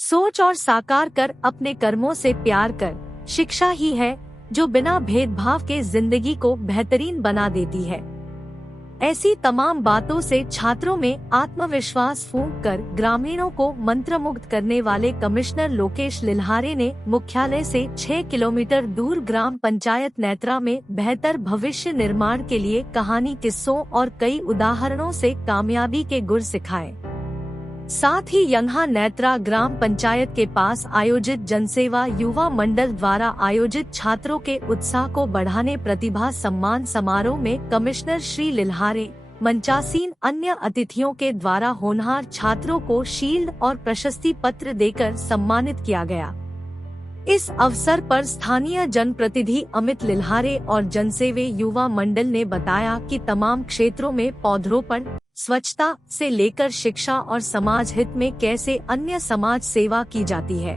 सोच और साकार कर अपने कर्मों से प्यार कर। शिक्षा ही है जो बिना भेदभाव के जिंदगी को बेहतरीन बना देती है। ऐसी तमाम बातों से छात्रों में आत्मविश्वास फूंक कर ग्रामीणों को मंत्रमुग्ध करने वाले कमिश्नर लोकेश लिल्हारे ने मुख्यालय से 6 किलोमीटर दूर ग्राम पंचायत नेत्रा में बेहतर भविष्य निर्माण के लिए कहानी, किस्सों और कई उदाहरणों से कामयाबी के गुर सिखाए। साथ ही यंहा नेत्रा ग्राम पंचायत के पास आयोजित जनसेवा युवा मंडल द्वारा आयोजित छात्रों के उत्साह को बढ़ाने प्रतिभा सम्मान समारोह में कमिश्नर श्री लिल्हारे, मंचासीन अन्य अतिथियों के द्वारा होनहार छात्रों को शील्ड और प्रशस्ति पत्र देकर सम्मानित किया गया। इस अवसर पर स्थानीय जनप्रतिनिधि अमित लिल्हारे और जनसेवे युवा मंडल ने बताया कि तमाम क्षेत्रों में पौधरोपण, स्वच्छता से लेकर शिक्षा और समाज हित में कैसे अन्य समाज सेवा की जाती है।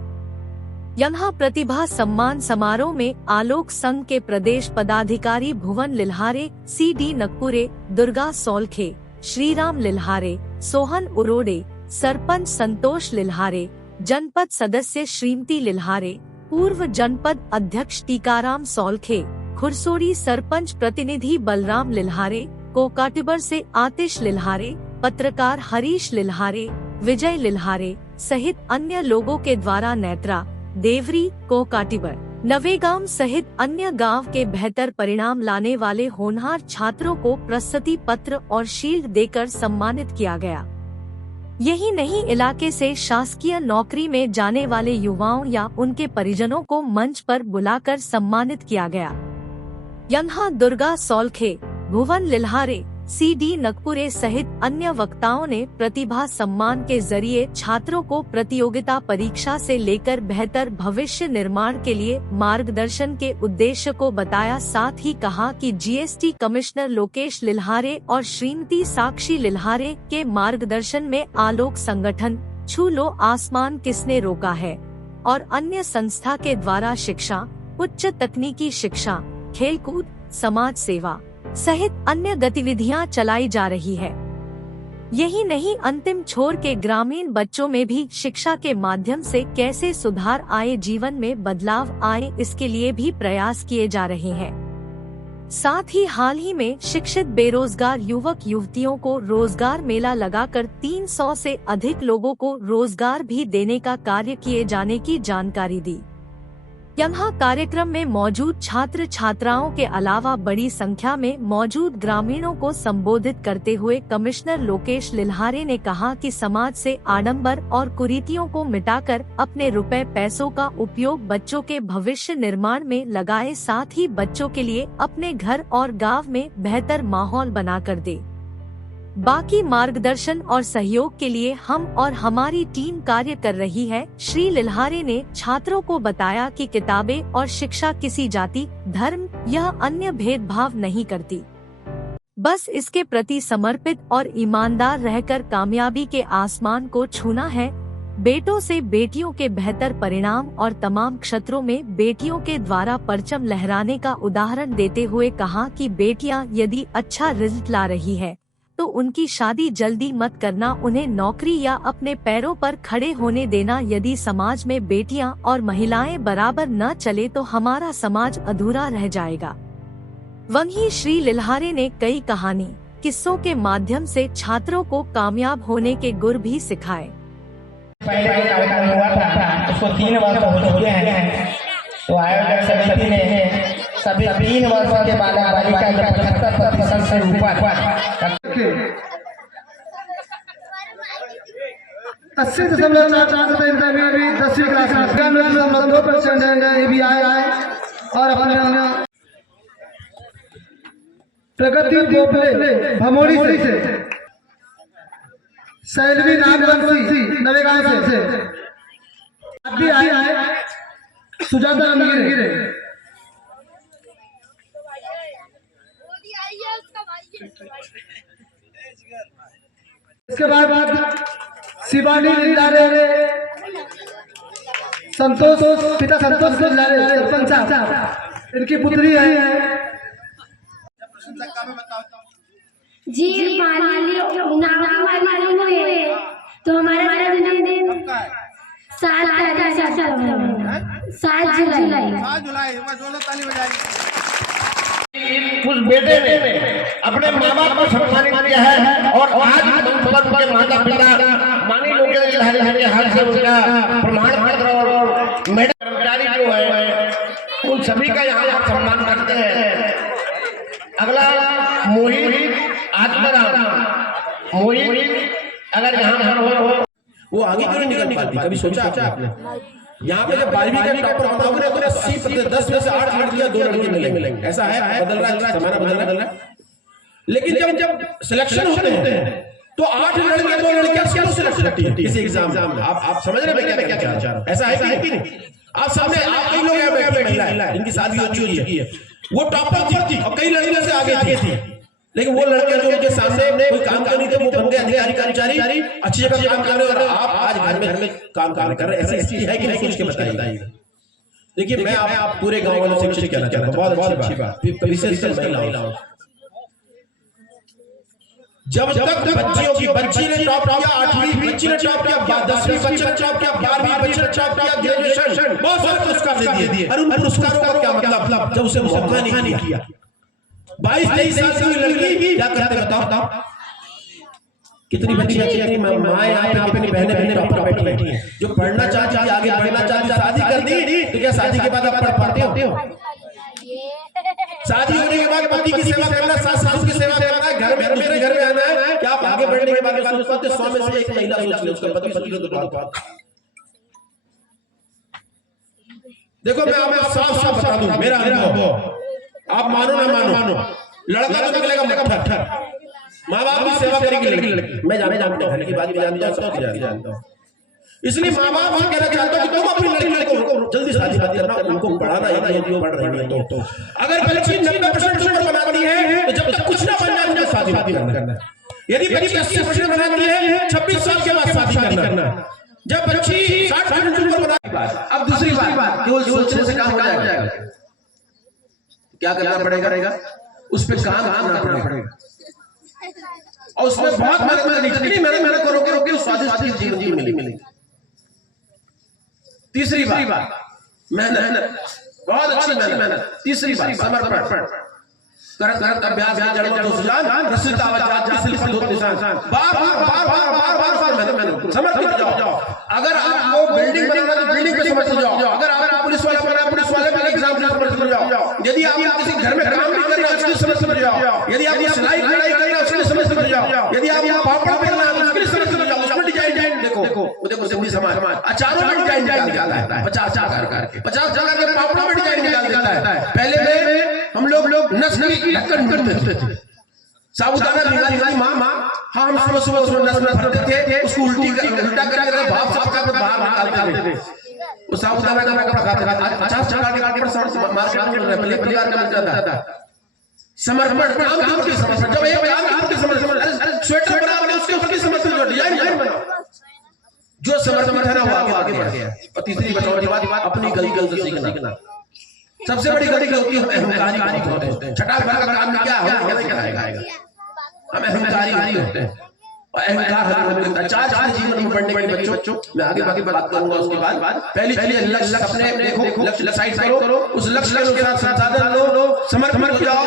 यहाँ प्रतिभा सम्मान समारोह में आलोक संघ के प्रदेश पदाधिकारी भुवन लिल्हारे, CD नकपुरे, दुर्गा सौलखे, श्रीराम लिल्हारे, सोहन उरोडे, सरपंच संतोष लिल्हारे, जनपद सदस्य श्रीमती लिल्हारे, पूर्व जनपद अध्यक्ष टीकाराम सौलखे, खुरसोड़ी सरपंच प्रतिनिधि बलराम लिल्हारे, कोकाटिबर से आतिश लिल्हारे, पत्रकार हरीश लिल्हारे, विजय लिल्हारे सहित अन्य लोगों के द्वारा नेत्रा, देवरी, कोकाटिबर, नवेगांव सहित अन्य गांव के बेहतर परिणाम लाने वाले होनहार छात्रों को प्रशस्ति पत्र और शील्ड देकर सम्मानित किया गया। यही नहीं, इलाके से शासकीय नौकरी में जाने वाले युवाओं या उनके परिजनों को मंच पर बुलाकर सम्मानित किया गया। यंहा दुर्गा सौलखे, भुवन लिल्हारे, CD नकपुरे सहित अन्य वक्ताओं ने प्रतिभा सम्मान के जरिए छात्रों को प्रतियोगिता परीक्षा से लेकर बेहतर भविष्य निर्माण के लिए मार्गदर्शन के उद्देश्य को बताया। साथ ही कहा कि GST कमिश्नर लोकेश लिल्हारे और श्रीमती साक्षी लिल्हारे के मार्गदर्शन में आलोक संगठन, छू लो आसमान किसने रोका है और अन्य संस्था के द्वारा शिक्षा, उच्च तकनीकी शिक्षा, खेलकूद, समाज सेवा सहित अन्य गतिविधियां चलाई जा रही है। यही नहीं, अंतिम छोर के ग्रामीण बच्चों में भी शिक्षा के माध्यम से कैसे सुधार आए, जीवन में बदलाव आए, इसके लिए भी प्रयास किए जा रहे हैं। साथ ही हाल ही में शिक्षित बेरोजगार युवक युवतियों को रोजगार मेला लगाकर 300 से अधिक लोगों को रोजगार भी देने का कार्य किए जाने की जानकारी दी। यहाँ कार्यक्रम में मौजूद छात्र छात्राओं के अलावा बड़ी संख्या में मौजूद ग्रामीणों को संबोधित करते हुए कमिश्नर लोकेश लिल्हारे ने कहा कि समाज से आडंबर और कुरीतियों को मिटाकर अपने रुपए पैसों का उपयोग बच्चों के भविष्य निर्माण में लगाए, साथ ही बच्चों के लिए अपने घर और गांव में बेहतर माहौल बनाकर दे। बाकी मार्गदर्शन और सहयोग के लिए हम और हमारी टीम कार्य कर रही है। श्री लिल्हारे ने छात्रों को बताया कि किताबें और शिक्षा किसी जाति, धर्म या अन्य भेदभाव नहीं करती, बस इसके प्रति समर्पित और ईमानदार रहकर कामयाबी के आसमान को छूना है। बेटों से बेटियों के बेहतर परिणाम और तमाम क्षेत्रों में बेटियों के द्वारा परचम लहराने का उदाहरण देते हुए कहा कि बेटियां यदि अच्छा रिजल्ट ला रही है तो उनकी शादी जल्दी मत करना, उन्हें नौकरी या अपने पैरों पर खड़े होने देना। यदि समाज में बेटियां और महिलाएं बराबर न चले तो हमारा समाज अधूरा रह जाएगा। वहीं श्री लिल्हारे ने कई कहानी, किस्सों के माध्यम से छात्रों को कामयाब होने के गुर भी सिखाए। पहले कार्यक्रम हुआ था, उसको 3 वर्ष हो चुके हैं, तो आयोजक समिति ने सभी 3 वर्षों के बाद बालिका के 75% से ऊपर 80.44% में 10वीं क्लास में 2% ये भी आए और अपने प्रगति बोपले भमोरी से, सैलवी नागवंशी नवेगांव से अभी आए सुजाता रामगिरे। इसके बाद शिवानी लिल्हारे, संतोष पिता संतोष लिल्हारे सरपंच साहब, इनकी पुत्री है। जी तो हमारे 7 जुलाई। 7 जुलाई जोरदार ताली बजाइए। उस बेटे ने अपने माँ बाप को सम्मानित किया है और आज मंच पर उनके माता पिता माननीय लोकेश लहरी के हाथ से उनका प्रमाण पत्र और मेडल कर्मचारी जो है उन सभी का यहाँ पर सम्मान करते हैं। अगला मोहित आत्माराम। मोहित अगर यहाँ पर हो वो आगे क्यों नहीं निकल पाती, कभी सोचा आपने? यहाँ पे जब 12वीं का टॉपर बनाओगे ना तो 80% 10 में से 8 लड़कियां 2 लड़के मिलेंगे। ऐसा है, बदल रहा है, जमाना बदल रहा है। लेकिन जब सिलेक्शन होते हैं तो 8 लड़के 2 लड़कियां क्यों सिलेक्ट होती है किसी एग्जाम में? आप समझ रहे हैं मैं क्या कहना चाह रहा हूं? ऐसा है कि नहीं? आप सामने आप कई लोग यहाँ बैठी है इनकी शादी हो चुकी है, वो टॉपर थी और कई लड़कियों से आगे थी, लेकिन वो लड़के जो उनके सामने कोई काम कर नहीं थे वो बन गए अधिकारी कर्मचारी, अच्छी जगह काम कर रहे हो और आप आज घर में काम कर रहे हैं। ऐसी स्थिति है कि नहीं, सोच के बताइए। देखिए मैं आप पूरे गांव वालों से शिक्षित कहना चाहता हूं, बहुत अच्छी बात, विशेषकर महिलाओं। जब तक बच्ची ने टॉप किया, 8वीं बच्ची ने टॉप किया, 10वीं बच्ची ने टॉप किया, 12वीं बच्ची ने टॉप किया, ग्रेजुएशन बहुत सारे पुरस्कार दे दिए। और उन पुरस्कारों का क्या मतलब जब उसे मौका नहीं किया। 22-23 साल की लड़की क्या करते बताओ? कितनी बच्ची अपनी माँ यहाँ पे अपनी बहनें टॉपर बैठी हैं जो पढ़ना चाहती है, आगे बढ़ना चाहती, शादी कर दी तो क्या शादी के बाद आप पढ़ पाते हो? शादी होने के बाद पति की सेवा करना, सास की सेवा करना है, घर में मेरे घर में आना है, क्या आप आगे बढ़ने के बाद 100 में से एक महिला सोच ले उसका पति को। देखो मैं आपको साफ बता दूं, मेरा अनुभव, आप मानो ना मानो, लड़का तो निकलेगा मक्खर, माँ बाप की सेवा करेंगे लड़की। मैं जानता हूँ की बात भी जानता हूँ, सब जानता हूँ। इसलिए माँ बाप से कहना चाहता हूँ कि तुम अपनी लड़की को जल्दी शादी करना, उनको पढ़ाना है जो पढ़ रही है। तो अगर बच्ची 90% नंबर बनाती है तो जब तक कुछ ना बन जाए उनको शादी करना। यदि बच्ची 80% बनाती है 26 साल के बाद शादी करना। जब बच्ची 60% नंबर बनाती है। अब दूसरी बात, केवल सोचने से काम हो जाएगा? क्या करना पड़ेगा? उस पर काम करना पड़ेगा और उसमें बहुत मेहनत करोगे उस स्वादिष्ट जीवन मिलेगी। तीसरी बात मेहनत, बहुत अच्छी मेहनत। तीसरी बात समर्पण, करत अभ्यास जन्म तो सुजान रसित आवाज सिलसिल होत निशान, बार मेहनत समर्पित जाओ। अगर आपको बिल्डिंग बनाना तो बिल्डिंग पे समर्पित जाओ, अगर आपको पुलिस वाला बनना पुलिस वाले पे एग्जाम समर्पित जाओ, यदि आप किसी घर में काम भी करना उसके समर्पित जाओ, यदि आप सिलाई कढ़ाई करना उसके समर्पित जाओ, यदि आप पापड़ बेलना उसके समर्पित जाओ। उसमें डिजाइन देखो सिंधी समाज अचारों में डिजाइन निकालता है 50 प्रकार के पापड़ों में डिजाइन निकाल देता है। पहले हम लोग नस्ल की ढक्कन करते थे, साबुदाना निकाली माँ हाँ हम सुबह नस्ल भरते थे, उसको उल्टा करके भाप से पका बाहर निकालते थे। वो साबुदाना का कपड़ा खाते थे, 50 प्रकार के कपड़ा मार्केट में पहले परिवार का मिलता था। समर्पण, काम की समर्पण, जब एक काम की समर्पण, अरे स्वेटर बना उसकी समर्पण, डिजाइन बनाओ, जो समर्पण है ना वो आगे बढ़ गया। और तीसरी बात अपनी गलती से सीखना। सबसे बड़ी गलती होती है अहंकारी होते हैं। छठा भाग का काम क्या है? हम अहंकारी होते हैं और अहंकार 4 जीवन में बढ़ने के बच्चों मैं आगे बात करूंगा उसके बाद। पहली चीज लक्ष्य अपने देखो, लक्ष्य डिसाइड करो, उस लक्ष्य के अनुसार संसाधन लो, समर्पित हो जाओ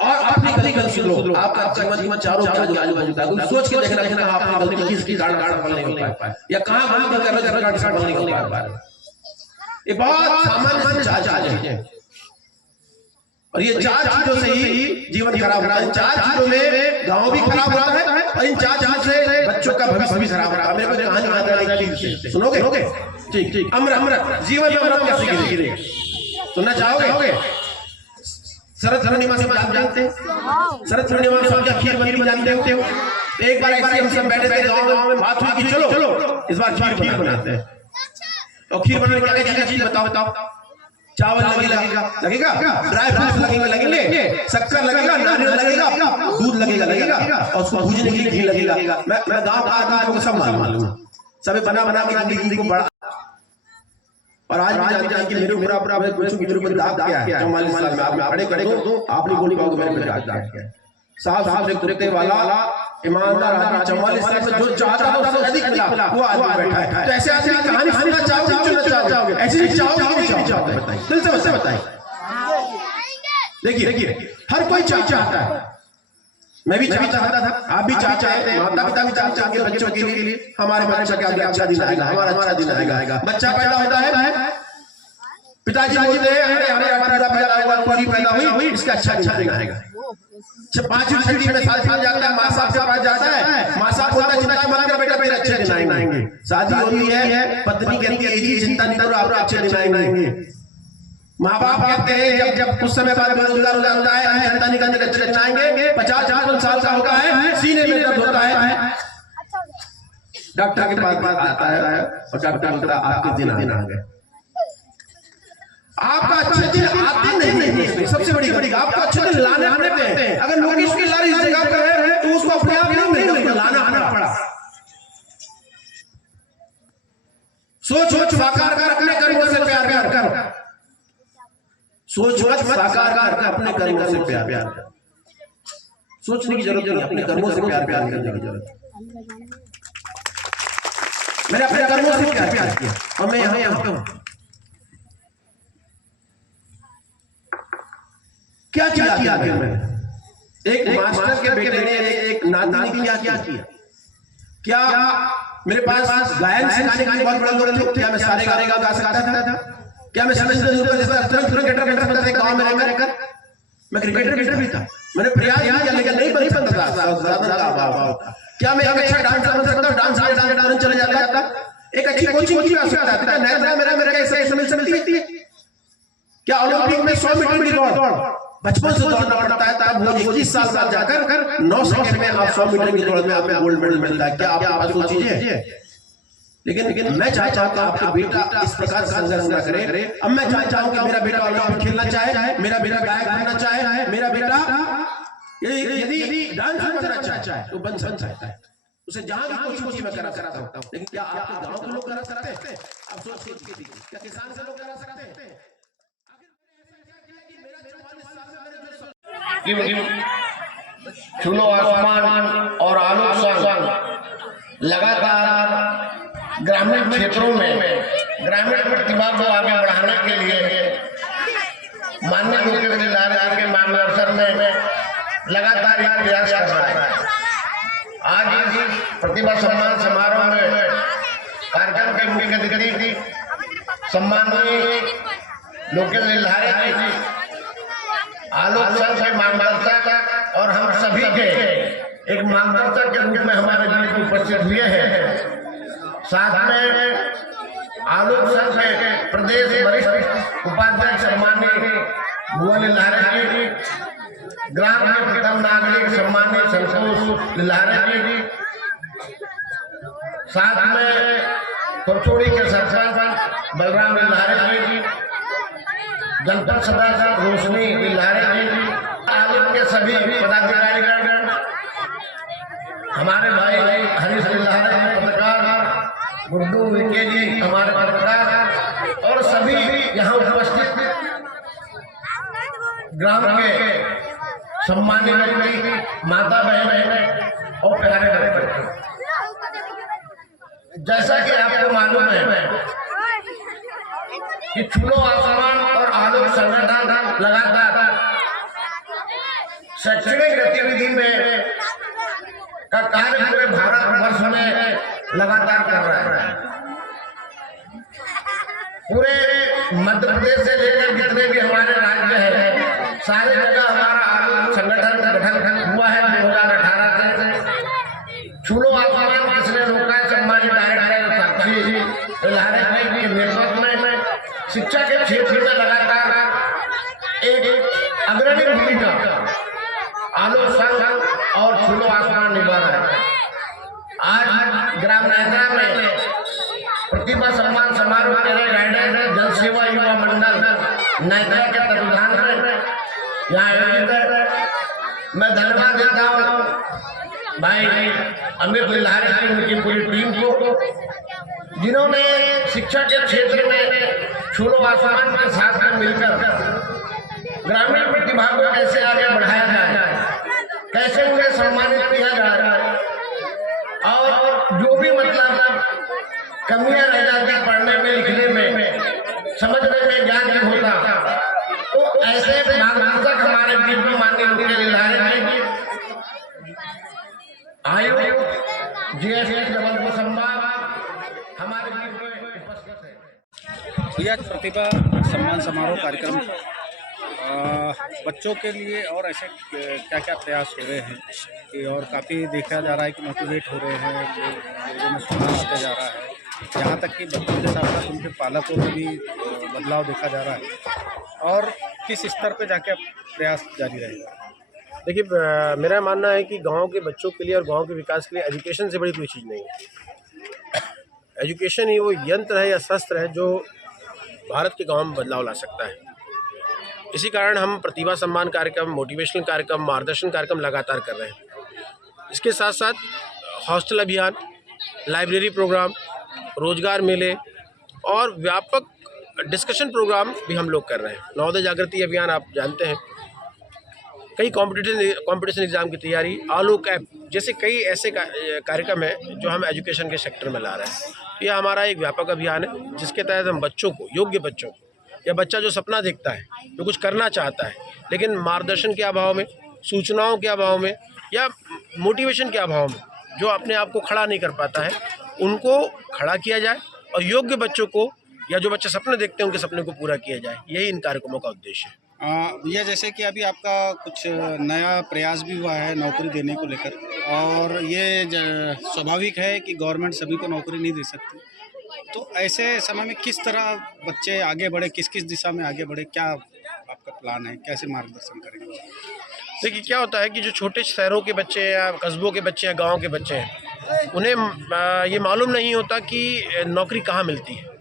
और अपनी गलती सुधरो। आपका जीवन चारों के आजू बाजू का सोच के देखना आपने गलती किसकी कारण नहीं हो पाए या कहां गलती कर रहे नहीं हो पा रहे। ये बहुत सामान्य चार्ज है और ये 4 चीजों से ही जीवन खराब होता है। 4 चीजों में गांव भी खराब होता है और इन 4 चीजों से बच्चों का भविष्य भी खराब होता है। मेरे को कहानी याद आ रही है, सुनोगे? ठीक। अमृत जीवन में अमृत कैसे गिरेगा सुनना चाहोगे? शरद पूर्णिमा से आप जानते हैं? शरद पूर्णिमा में क्या खीर बनती जानते हो? एक बार हम सब बैठे थे गांव में, बात हुई कि चलो इस बार खीर बनाते हैं। और खीर बनाने के लिए क्या चीज बताओ? चावल लगेगा, ड्राई फ्रूट्स लगेंगे, शक्कर लगेगा, नारियल लगेगा, दूध लगेगा और उसको भूनने के लिए घी लगेगा। मैं गांव का आदमी को सब मालूम है, सब बना के जिंदगी को बड़ा। और आज भी जानते हैं कि मेरे पूरा पूछूं मेरे को दाग क्या है 44 साल में आप खड़े कर दो, आप नहीं बोल पाओगे मेरे पे दाग क्या है। साफ साफ कुत्ते वाला ईमानदार आदमी 44 साल में जो चाहता था उससे अधिक मिला वो आदमी बैठा है। तो ऐसे आदमी की कहानी सुनना चाहोगे चुनना चाहोगे? ऐसी चीज चाहोगे कि नहीं चाहोगे? बताइए, दिल से बताइए। देखिए हर कोई चाहता है, मैं भी चाहता था, आप भी चाहते हैं, माता पिता भी चाहते हैं बच्चों के लिए हमारे बच्चा का अच्छा दिन आएगा, हमारा दिन आएगा। बच्चा पैदा होता है, पिताजी बोलते हैं हमारा पैदा हुआ, पूरी पैदा हुई, इसका अच्छा दिन आएगा। 5वीं छठी में साल हो जाता है, माँ साहब के पास जाता है, माँ साहब बोलता है चिंता मत कर बेटा, मेरे अच्छे दिन आएंगे। शादी होती है, पत्नी कहती है जी चिंता नहीं करो, आपको अच्छे दिन आएंगे। माँ बाप कहते हैं जब कुछ समय बाद बेरोजगार हो जाता है, चिंता नहीं करने अच्छे दिन आएंगे। 50-55 साल का होता है, सीने में दर्द होता है, डॉक्टर के पास आता है और डॉक्टर बोलता है आपके दिन आ गए। आपका अच्छे दिन आते नहीं, सबसे बड़ी आपका अच्छे दिन लाने पड़ते हैं। अगर लोग इसकी लारी इस जगह पर है तो उसको अपने आप नहीं मिलेगा, लाना आना पड़ा। सोच साकार कर अपने कर्मों से प्यार कर, सोच मत साकार कर अपने कर्मों से प्यार कर। सोचने की जरूरत नहीं, अपने कर्मों से प्यार करने की जरूरत है। मैंने अपने कर्मों से प्यार किया और मैं यहाँ पे हूँ। क्या किया मैंने? एक मास्टर के बेटे ने एक नाती ने क्या किया? क्या मेरे पास गायन सिखाने के लिए बहुत बड़ा लोग थे? क्या मैं सारे गा सकता था? क्या मैं गाँव में रहकर मैं क्रिकेटर भी था? मैंने प्रयास किया लेकिन नहीं बन सकता। क्या मैं एक अच्छा डांसर बन सकता? डांस चले जाता। एक अच्छी कोचिंग की आवश्यकता है, मेरा ऐसे मिलती है। क्या ओलंपिक में 100 मीटर की दौड़ बचपन से दौड़ना पड़ता है, तब वो 21 साल बाद जाकर 9 सेकंड में आप 100 मीटर की दौड़ में आपको गोल्ड मेडल मिलता है। क्या आप वो चीजें? लेकिन मैं चाहता हूं आपका बेटा इस प्रकार संघर्ष न करे। अब मैं चाहता हूं कि मेरा बेटा ओलंपिक खेलना चाहे, मेरा बेटा गायक बनना चाहे, मेरा बेटा यदि डांसर बनना चाहे तो बन सकता है। उसे जहां भी कोचिंग में करा सकता हूं। लेकिन क्या आपके गांव के लोग करा सकते हैं? आप सोच के देखिए, क्या किसान से लोग करा सकते हैं? चुनो आसमान और आलोक संग लगातार ग्रामीण क्षेत्रों में ग्रामीण प्रतिभा को आगे बढ़ाने के लिए माननीय मुख्यमंत्री लाल के मार्गदर्शन में लगातार एक प्रयास कर रहा है। आज इस प्रतिभा सम्मान समारोह में कार्यक्रम के मुख्य अतिथि सम्माननीय लोकेश लारे जी, आलोक संघ के मार्गदर्शक और हम सभी के एक मार्गदर्शक के रूप में हमारे बीच में उपस्थित हुए हैं। साथ में आलोक संघ के प्रदेश वरिष्ठ उपाध्यक्ष सम्माननीय भुवन लारे जी, ग्राम के प्रथम नागरिक सम्माननीय संतोष लारे जी, साथ में परचोड़ी के सरपंच बलराम लारे जी, जनपद सदस्य रोशनी लारे जी, आलोक के सभी पदाधिकारीगण, हमारे भाई हरीश लारे पत्रकार, गुड्डू विके जी हमारे पत्रकार और सभी यहाँ उपस्थित ग्राम के सम्मानित व्यक्ति, माता बहन और प्यारे बच्चे। जैसा कि आपको मालूम है कि चुनो आसमान और आलोक संगठन लगातार शैक्षणिक गतिविधि में का कार्य पूरे भारतवर्ष में लगातार कर रहा है। पूरे मध्य प्रदेश से लेकर जितने भी हमारे राज्य हैं, सारे जगह हमारा आलोक संगठन का गठन हुआ है 2018 से। चुनो आसमान किसने रोका है? सम्मानित डायरेक्टर साक्षी लारे जी के नेतृत्व में शिक्षा के क्षेत्र में लगातार एक अग्रणी भूमिका आलोक संघ और चुनो आसमान निभा रहा है। आज ग्राम नायका में प्रतिभा सम्मान समारोह के लिए गाइडेंस जन सेवा युवा मंडल नायका के तत्वाधान में यहाँ आयोजित है। मैं धन्यवाद देता हूँ भाई अमित लारे जी, उनकी पूरी टीम को, जिन्होंने शिक्षा के क्षेत्र में चुनो आसमान के साथ में मिलकर ग्रामीण प्रतिभा को कैसे आगे बढ़ाया जाए, कैसे उन्हें सम्मानित किया जाए और जो भी मतलब कमियां रह जाती पढ़ने में, लिखने में, समझने में, ज्ञान नहीं होता, तो ऐसे मार्गदर्शक हमारे बीच में माननीय मुख्य आयोग जीएसटी जबलपुर संभाग हमारे बीच में उपस्थित है। यह प्रतिभा सम्मान समारोह कार्यक्रम बच्चों के लिए और ऐसे क्या क्या प्रयास हो रहे हैं कि और काफ़ी देखा जा रहा है कि मोटिवेट हो रहे हैं, लोगों में सुधार आते जा रहा है, यहाँ तक कि बच्चों के साथ साथ उनके पालकों में भी बदलाव देखा जा रहा है। और किस स्तर पे जाके प्रयास जारी रहेगा? देखिए, मेरा मानना है कि गांव के बच्चों के लिए और गांव के विकास के लिए एजुकेशन से बड़ी कोई चीज़ नहीं है। एजुकेशन ही वो यंत्र है या शस्त्र है जो भारत के गांव में बदलाव ला सकता है। इसी कारण हम प्रतिभा सम्मान कार्यक्रम, मोटिवेशनल कार्यक्रम, मार्गदर्शन कार्यक्रम लगातार कर रहे हैं। इसके साथ साथ हॉस्टल अभियान, लाइब्रेरी प्रोग्राम, रोजगार मेले और व्यापक डिस्कशन प्रोग्राम भी हम लोग कर रहे हैं। नवोदय जागृति अभियान आप जानते हैं, कई कॉम्पिटिशन एग्ज़ाम की तैयारी, आलोक ऐप जैसे कई ऐसे कार्यक्रम हैं जो हम एजुकेशन के सेक्टर में ला रहे हैं। यह हमारा एक व्यापक अभियान है जिसके तहत हम बच्चों को, योग्य बच्चों को, या बच्चा जो सपना देखता है, जो कुछ करना चाहता है लेकिन मार्गदर्शन के अभाव में, सूचनाओं के अभाव में या मोटिवेशन के अभाव में जो अपने आप को खड़ा नहीं कर पाता है, उनको खड़ा किया जाए और योग्य बच्चों को या जो बच्चे सपने देखते हैं उनके सपने को पूरा किया जाए। यही इन कार्यक्रमों का उद्देश्य है। भैया, जैसे कि अभी आपका कुछ नया प्रयास भी हुआ है नौकरी देने को लेकर, और ये स्वाभाविक है कि गवर्नमेंट सभी को नौकरी नहीं दे सकती, तो ऐसे समय में किस तरह बच्चे आगे बढ़े, किस किस दिशा में आगे बढ़े, क्या आपका प्लान है, कैसे मार्गदर्शन करेंगे? देखिए, क्या होता है कि जो छोटे शहरों के बच्चे या कस्बों के बच्चे हैं, गाँव के बच्चे हैं, उन्हें ये मालूम नहीं होता कि नौकरी कहाँ मिलती है।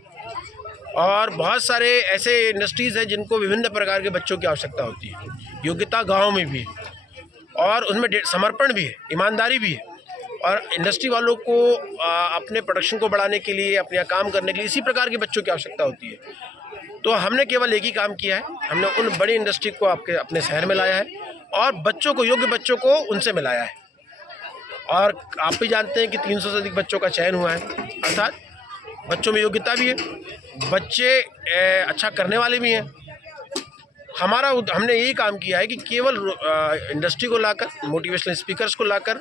और बहुत सारे ऐसे इंडस्ट्रीज़ हैं जिनको विभिन्न प्रकार के बच्चों की आवश्यकता होती है। योग्यता गांव में भी है और उसमें समर्पण भी है, ईमानदारी भी है, और इंडस्ट्री वालों को अपने प्रोडक्शन को बढ़ाने के लिए, अपने काम करने के लिए इसी प्रकार के बच्चों की आवश्यकता होती है। तो हमने केवल एक ही काम किया है, हमने उन बड़ी इंडस्ट्री को अपने शहर में लाया है और बच्चों को, योग्य बच्चों को उनसे मिलाया है। और आप भी जानते हैं कि 300 से अधिक बच्चों का चयन हुआ है, अर्थात बच्चों में योग्यता भी है, बच्चे अच्छा करने वाले भी हैं। हमने यही काम किया है कि केवल इंडस्ट्री को लाकर, मोटिवेशनल स्पीकर्स को लाकर,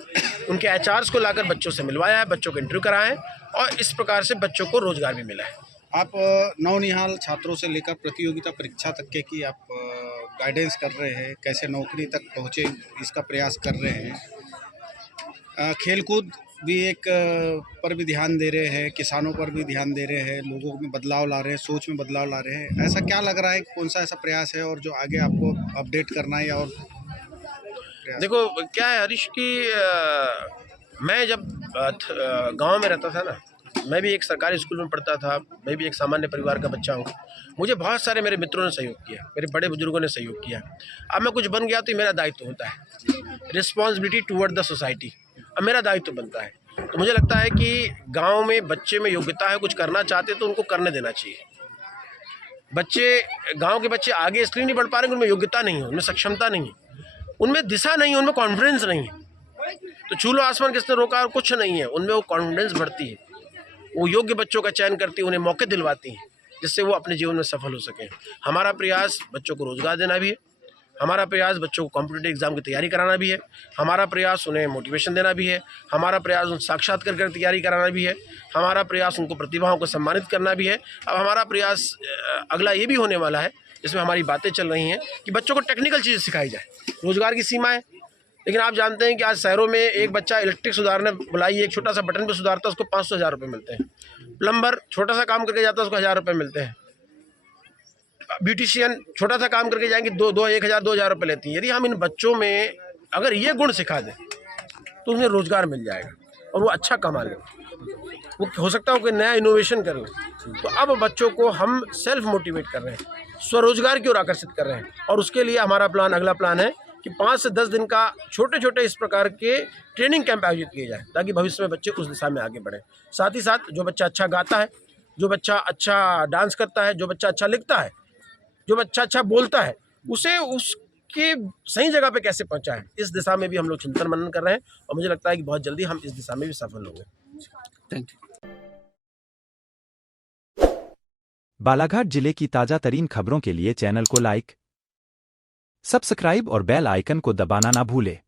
उनके एचआर्स को लाकर बच्चों से मिलवाया है, बच्चों को इंटरव्यू कराए हैं और इस प्रकार से बच्चों को रोजगार भी मिला है। आप नौनिहाल छात्रों से लेकर प्रतियोगिता परीक्षा तक के की आप गाइडेंस कर रहे हैं, कैसे नौकरी तक पहुँचे इसका प्रयास कर रहे हैं। खेलकूद भी एक पर भी ध्यान दे रहे हैं, किसानों पर भी ध्यान दे रहे हैं, लोगों में बदलाव ला रहे हैं, सोच में बदलाव ला रहे हैं। ऐसा क्या लग रहा है, कौन सा ऐसा प्रयास है और जो आगे आपको अपडेट करना है? और देखो, क्या है हरीश कि मैं जब गांव में रहता था ना, मैं भी एक सरकारी स्कूल में पढ़ता था, मैं भी एक सामान्य परिवार का बच्चा हूँ। मुझे बहुत सारे मेरे मित्रों ने सहयोग किया, मेरे बड़े बुजुर्गों ने सहयोग किया। अब मैं कुछ बन गया तो मेरा दायित्व होता है, रिस्पॉन्सिबिलिटी टूवर्ड द सोसाइटी, अब मेरा दायित्व बनता है। तो मुझे लगता है कि गांव में बच्चे में योग्यता है, कुछ करना चाहते तो उनको करने देना चाहिए। गांव के बच्चे आगे इसलिए नहीं बढ़ पा रहे, उनमें योग्यता नहीं है, उनमें सक्षमता नहीं है, उनमें दिशा नहीं है, उनमें कॉन्फिडेंस नहीं है। तो छूलो आसमान किसने रोका, और कुछ नहीं है, उनमें वो कॉन्फिडेंस बढ़ती है, वो योग्य बच्चों का चयन करती है, उन्हें मौके दिलवाती हैं जिससे वो अपने जीवन में सफल हो सकें। हमारा प्रयास बच्चों को रोजगार देना भी है, हमारा प्रयास बच्चों को कॉम्पिटिटिव एग्जाम की तैयारी कराना भी है, हमारा प्रयास उन्हें मोटिवेशन देना भी है, हमारा प्रयास उन साक्षात्कार कर तैयारी कराना भी है, हमारा प्रयास उनको प्रतिभाओं को सम्मानित करना भी है। अब हमारा प्रयास अगला ये भी होने वाला है, जिसमें हमारी बातें चल रही हैं कि बच्चों को टेक्निकल चीज़ सिखाई जाए। रोजगार की सीमा है, लेकिन आप जानते हैं कि आज शहरों में एक बच्चा इलेक्ट्रिक सुधारने बुलाई, एक छोटा सा बटन पर सुधारता है, उसको 500-1000 रुपये मिलते हैं। प्लम्बर छोटा सा काम करके जाता है, उसको 1000 रुपये मिलते हैं। ब्यूटिशियन छोटा सा काम करके जाएंगे, 1000-2000 रुपये लेती है। यदि हम इन बच्चों में अगर ये गुण सिखा दें तो उन्हें रोजगार मिल जाएगा और वो अच्छा कमा लें, वो हो सकता है कोई नया इनोवेशन कर लें। तो अब बच्चों को हम सेल्फ मोटिवेट कर रहे हैं, स्वरोजगार की ओर आकर्षित कर रहे हैं, और उसके लिए हमारा अगला प्लान है कि 5 से 10 दिन का छोटे छोटे इस प्रकार के ट्रेनिंग कैंप आयोजित किए जाए ताकि भविष्य में बच्चे उस दिशा में आगे बढ़ें। साथ ही साथ जो बच्चा अच्छा गाता है, जो बच्चा अच्छा डांस करता है, जो बच्चा अच्छा लिखता है, जो बच्चा अच्छा बोलता है, उसे के सही जगह पे कैसे पहुंचाएं, इस दिशा में भी हम लोग चिंतन मनन कर रहे हैं और मुझे लगता है कि बहुत जल्दी हम इस दिशा में भी सफल होंगे। Thank you. बालाघाट जिले की ताजा तरीन खबरों के लिए चैनल को लाइक, सब्सक्राइब और बेल आइकन को दबाना ना भूले।